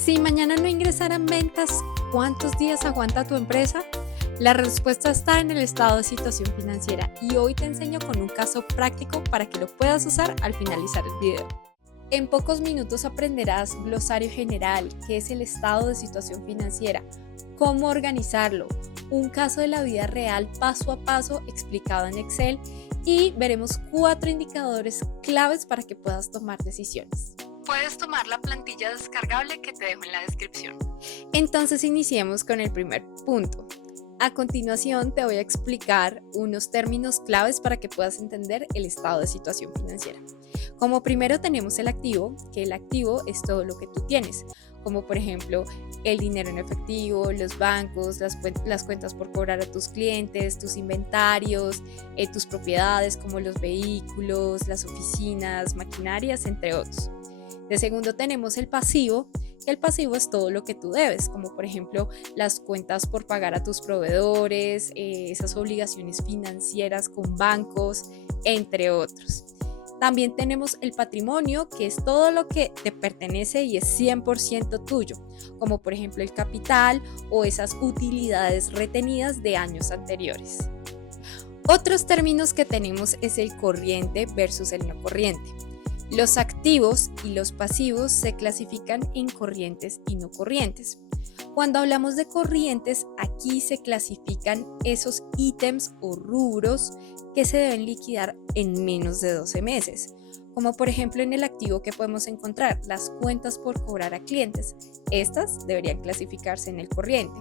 Si mañana no ingresaran ventas, ¿cuántos días aguanta tu empresa? La respuesta está en el estado de situación financiera y hoy te enseño con un caso práctico para que lo puedas usar al finalizar el video. En pocos minutos aprenderás glosario general, qué es el estado de situación financiera, cómo organizarlo, un caso de la vida real paso a paso explicado en Excel y veremos 4 indicadores claves para que puedas tomar decisiones. Puedes tomar la plantilla descargable que te dejo en la descripción. Entonces iniciemos con el primer punto. A continuación te voy a explicar unos términos claves para que puedas entender el estado de situación financiera. Como primero tenemos el activo, que el activo es todo lo que tú tienes, como por ejemplo el dinero en efectivo, los bancos, las cuentas por cobrar a tus clientes, tus inventarios, tus propiedades como los vehículos, las oficinas, maquinarias, entre otros. De segundo tenemos el pasivo. El pasivo es todo lo que tú debes, como por ejemplo las cuentas por pagar a tus proveedores, esas obligaciones financieras con bancos, entre otros. También tenemos el patrimonio, que es todo lo que te pertenece y es 100% tuyo, como por ejemplo el capital o esas utilidades retenidas de años anteriores. Otros términos que tenemos es el corriente versus el no corriente. Los activos y los pasivos se clasifican en corrientes y no corrientes. Cuando hablamos de corrientes, aquí se clasifican esos ítems o rubros que se deben liquidar en menos de 12 meses. Como por ejemplo en el activo que podemos encontrar las cuentas por cobrar a clientes. Estas deberían clasificarse en el corriente.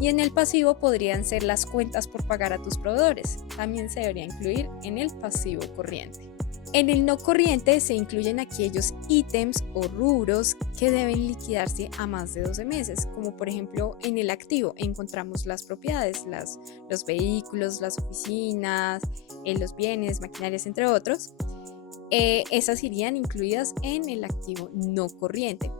Y en el pasivo podrían ser las cuentas por pagar a tus proveedores. También se debería incluir en el pasivo corriente. En el no corriente se incluyen aquellos ítems o rubros que deben liquidarse a más de 12 meses, como por ejemplo en el activo encontramos las propiedades, los vehículos, las oficinas, los bienes, maquinarias, entre otros. Esas irían incluidas en el activo no corriente.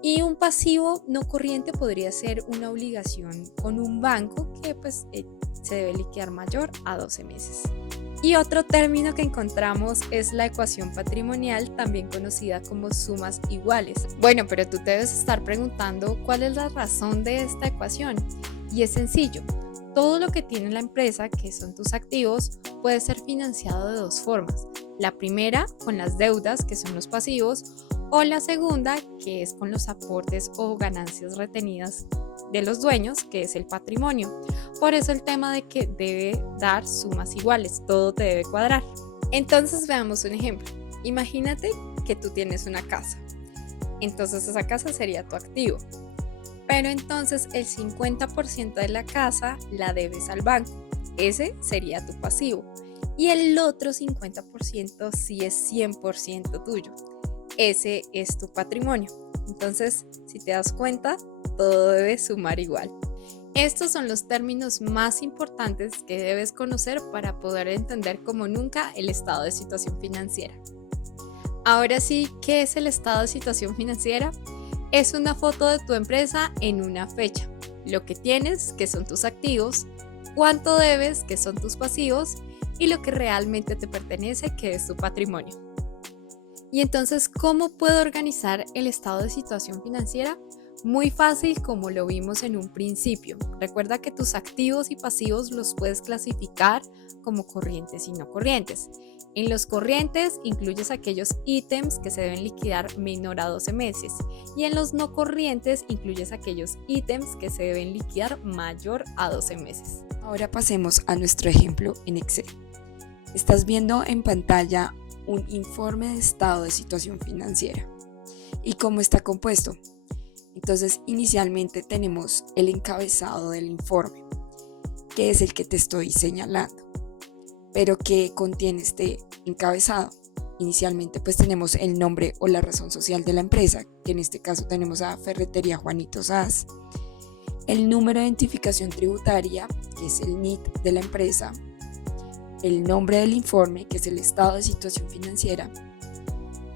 Y un pasivo no corriente podría ser una obligación con un banco que se debe liquidar mayor a 12 meses. Y otro término que encontramos es la ecuación patrimonial, también conocida como sumas iguales. Bueno, pero tú te debes estar preguntando cuál es la razón de esta ecuación. Y es sencillo. Todo lo que tiene la empresa, que son tus activos, puede ser financiado de 2 formas. La primera, con las deudas, que son los pasivos, o la segunda, que es con los aportes o ganancias retenidas de los dueños, que es el patrimonio. Por eso el tema de que debe dar sumas iguales, todo te debe cuadrar. Entonces veamos un ejemplo. Imagínate que tú tienes una casa. Entonces esa casa sería tu activo. Pero entonces el 50% de la casa la debes al banco. Ese sería tu pasivo. Y el otro 50% sí es 100% tuyo. Ese es tu patrimonio. Entonces, si te das cuenta, todo debe sumar igual. Estos son los términos más importantes que debes conocer para poder entender como nunca el estado de situación financiera. Ahora sí, ¿qué es el estado de situación financiera? Es una foto de tu empresa en una fecha. Lo que tienes, que son tus activos, cuánto debes, que son tus pasivos, y lo que realmente te pertenece, que es tu patrimonio. Y entonces, ¿cómo puedo organizar el estado de situación financiera? Muy fácil, como lo vimos en un principio. Recuerda que tus activos y pasivos los puedes clasificar como corrientes y no corrientes. En los corrientes incluyes aquellos ítems que se deben liquidar menor a 12 meses y en los no corrientes incluyes aquellos ítems que se deben liquidar mayor a 12 meses. Ahora pasemos a nuestro ejemplo en Excel. Estás viendo en pantalla un informe de estado de situación financiera. ¿Y cómo está compuesto? Entonces, inicialmente tenemos el encabezado del informe, que es el que te estoy señalando. Pero ¿qué contiene este encabezado? Inicialmente pues tenemos el nombre o la razón social de la empresa, que en este caso tenemos a Ferretería Juanito Saz, el número de identificación tributaria, que es el NIT de la empresa, el nombre del informe, que es el estado de situación financiera,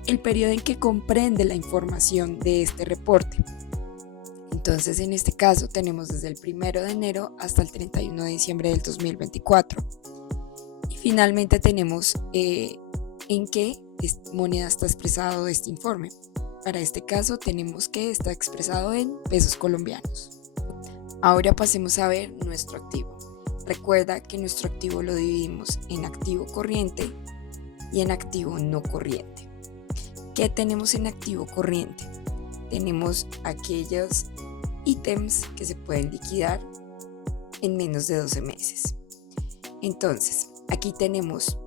el periodo en que comprende la información de este reporte. Entonces, en este caso tenemos desde el 1 de enero hasta el 31 de diciembre del 2024. Y finalmente tenemos en qué moneda está expresado este informe. para este caso tenemos que está expresado en pesos colombianos. Ahora pasemos a ver nuestro activo. Recuerda que nuestro activo lo dividimos en activo corriente y en activo no corriente. ¿Qué tenemos en activo corriente? Tenemos aquellos ítems que se pueden liquidar en menos de 12 meses. Entonces, aquí tenemos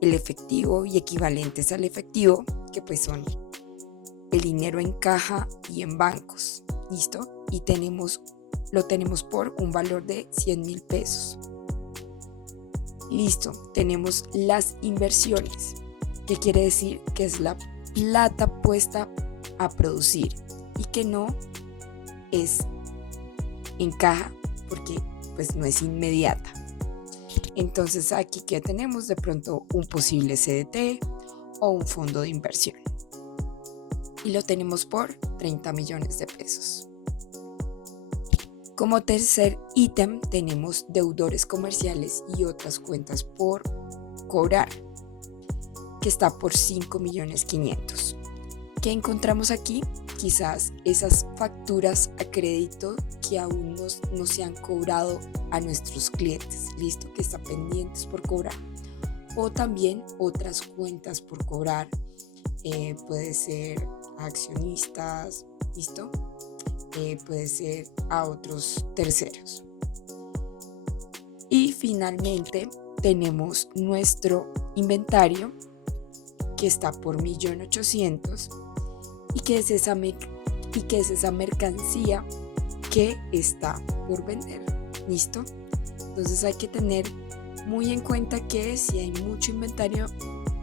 el efectivo y equivalentes al efectivo, que pues son el dinero en caja y en bancos. ¿Listo? Y lo tenemos por un valor de 100.000 pesos. Listo, tenemos las inversiones, que quiere decir que es la plata puesta a producir y que no es en caja porque pues no es inmediata. Entonces aquí que tenemos de pronto un posible CDT o un fondo de inversión y lo tenemos por 30 millones de pesos. Como tercer ítem tenemos deudores comerciales y otras cuentas por cobrar, que está por 5.500.000. ¿Qué encontramos aquí? Quizás esas facturas a crédito que aún no se han cobrado a nuestros clientes, listo, que están pendientes por cobrar. O también otras cuentas por cobrar, puede ser a accionistas, listo, puede ser a otros terceros. Y finalmente tenemos nuestro inventario, que está por 1.800.000 y que es esa mercancía que está por vender. ¿Listo? Entonces hay que tener muy en cuenta que si hay mucho inventario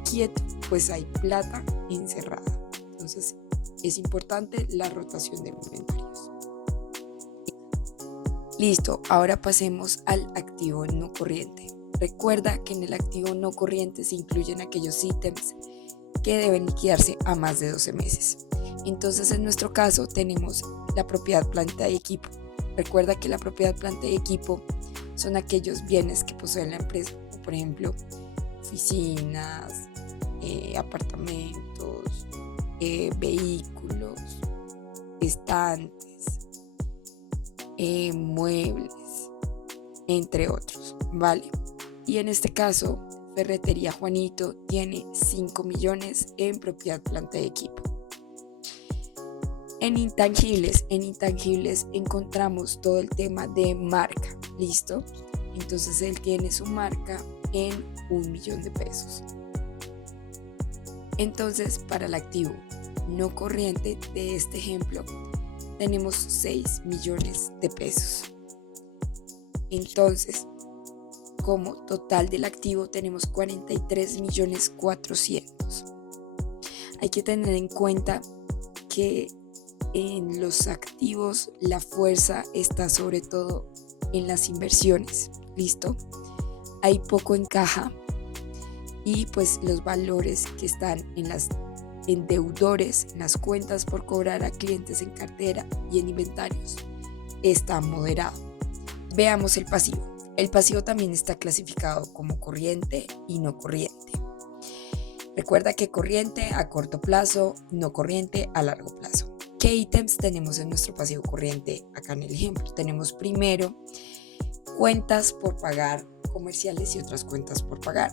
quieto, pues hay plata encerrada. Entonces es importante la rotación de inventarios. Listo, ahora pasemos al activo no corriente. Recuerda que en el activo no corriente se incluyen aquellos ítems que deben liquidarse a más de 12 meses. Entonces, en nuestro caso, tenemos la propiedad, planta y equipo. Recuerda que la propiedad, planta y equipo son aquellos bienes que posee la empresa, como por ejemplo, oficinas, apartamentos, vehículos, estantes, muebles, entre otros, ¿vale? Y en este caso, Ferretería Juanito tiene 5 millones en propiedad, planta y equipo. En intangibles encontramos todo el tema de marca, ¿listo? Entonces él tiene su marca en 1 millón de pesos. Entonces, para el activo no corriente de este ejemplo, tenemos 6 millones de pesos. Entonces, como total del activo tenemos 43.400.000. Hay que tener en cuenta que en los activos la fuerza está sobre todo en las inversiones, ¿listo? Hay poco en caja y pues los valores que están en deudores, en las cuentas por cobrar a clientes en cartera y en inventarios, está moderado. Veamos el pasivo. El pasivo también está clasificado como corriente y no corriente. Recuerda que corriente a corto plazo, no corriente a largo plazo. ¿Qué ítems tenemos en nuestro pasivo corriente? Acá en el ejemplo tenemos primero cuentas por pagar comerciales y otras cuentas por pagar.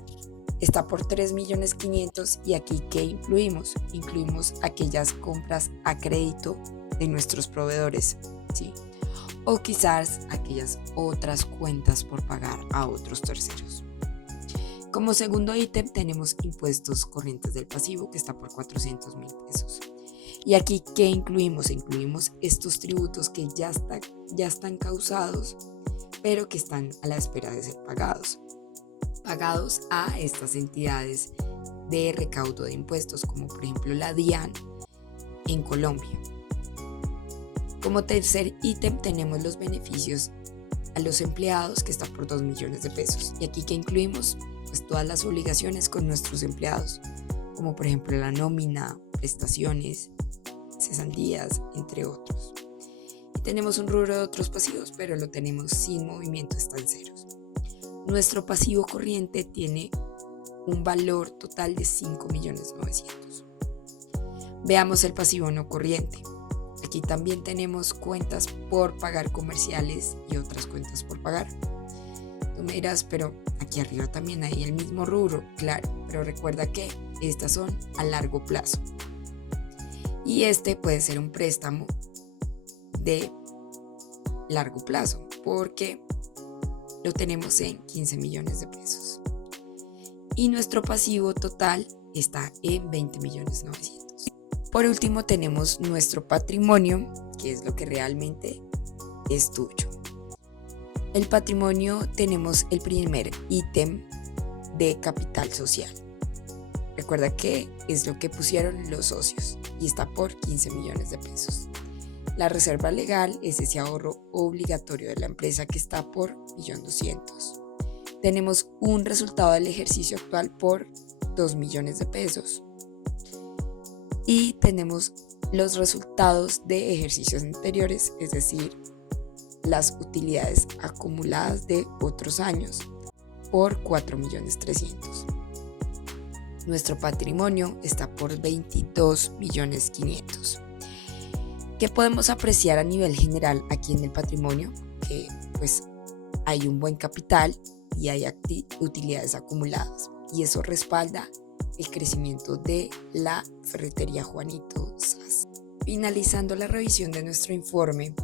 Está por 3.500.000 y aquí ¿qué incluimos? Incluimos aquellas compras a crédito de nuestros proveedores, ¿sí? O quizás aquellas otras cuentas por pagar a otros terceros. Como segundo ítem tenemos impuestos corrientes del pasivo, que está por 400.000 pesos. Y aquí, ¿qué incluimos? Incluimos estos tributos que ya están causados, pero que están a la espera de ser pagados a estas entidades de recaudo de impuestos, como por ejemplo la DIAN en Colombia. Como tercer ítem tenemos los beneficios a los empleados, que está por 2 millones de pesos. Y aquí, ¿qué incluimos? Pues todas las obligaciones con nuestros empleados, como por ejemplo la nómina, prestaciones, cesantías, entre otros. Y tenemos un rubro de otros pasivos, pero lo tenemos sin movimiento, están ceros. Nuestro pasivo corriente tiene un valor total de 5.900.000. Veamos el pasivo no corriente. Aquí también tenemos cuentas por pagar comerciales y otras cuentas por pagar. Tú me dirás, pero aquí arriba también hay el mismo rubro. Claro, pero recuerda que estas son a largo plazo. Y este puede ser un préstamo de largo plazo porque lo tenemos en 15 millones de pesos. Y nuestro pasivo total está en 20.900.000. Por último tenemos nuestro patrimonio, que es lo que realmente es tuyo. El patrimonio tenemos el primer ítem de capital social. Recuerda que es lo que pusieron los socios y está por 15 millones de pesos. La reserva legal es ese ahorro obligatorio de la empresa que está por 1.200.000. Tenemos un resultado del ejercicio actual por 2 millones de pesos. Y tenemos los resultados de ejercicios anteriores, es decir, las utilidades acumuladas de otros años por 4.300.000. Nuestro patrimonio está por 22.500.000. ¿Qué podemos apreciar a nivel general aquí en el patrimonio? Que pues hay un buen capital y hay utilidades acumuladas y eso respalda el crecimiento de la ferretería Juanito Sas. Finalizando la revisión de nuestro informe,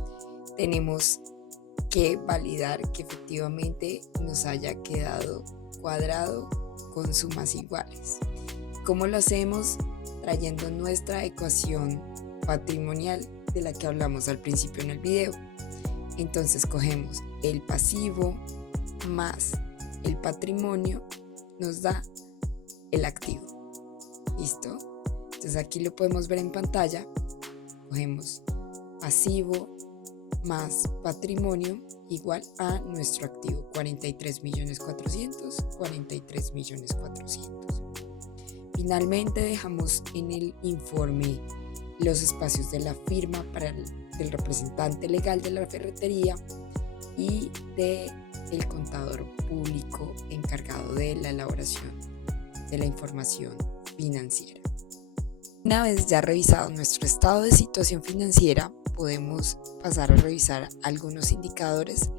tenemos que validar que efectivamente nos haya quedado cuadrado con sumas iguales. ¿Cómo lo hacemos? Trayendo nuestra ecuación patrimonial de la que hablamos al principio en el video. Entonces cogemos el pasivo más el patrimonio, nos da el activo. ¿Listo? Entonces aquí lo podemos ver en pantalla. Cogemos pasivo más patrimonio igual a nuestro activo, 43.400.000, 43.400.000. Finalmente dejamos en el informe los espacios de la firma del representante legal de la ferretería y del contador público encargado de la elaboración de la información financiera. Una vez ya revisado nuestro estado de situación financiera, podemos pasar a revisar algunos indicadores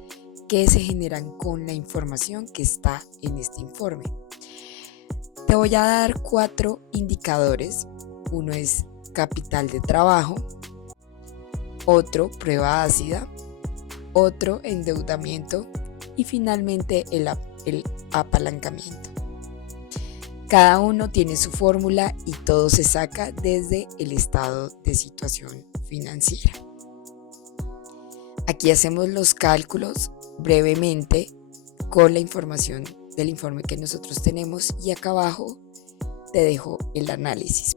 que se generan con la información que está en este informe. Te voy a dar 4 indicadores. Uno es capital de trabajo, otro prueba ácida, otro endeudamiento y finalmente el apalancamiento. Cada uno tiene su fórmula y todo se saca desde el estado de situación financiera. Aquí hacemos los cálculos brevemente con la información del informe que nosotros tenemos y acá abajo te dejo el análisis.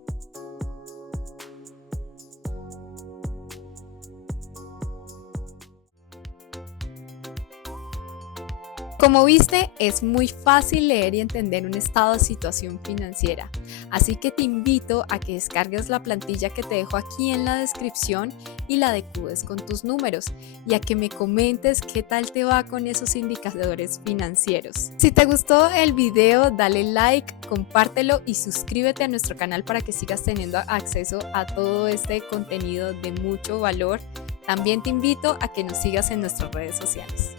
Como viste, es muy fácil leer y entender un estado de situación financiera, así que te invito a que descargues la plantilla que te dejo aquí en la descripción y la adecues con tus números y a que me comentes qué tal te va con esos indicadores financieros. Si te gustó el video, dale like, compártelo y suscríbete a nuestro canal para que sigas teniendo acceso a todo este contenido de mucho valor. También te invito a que nos sigas en nuestras redes sociales.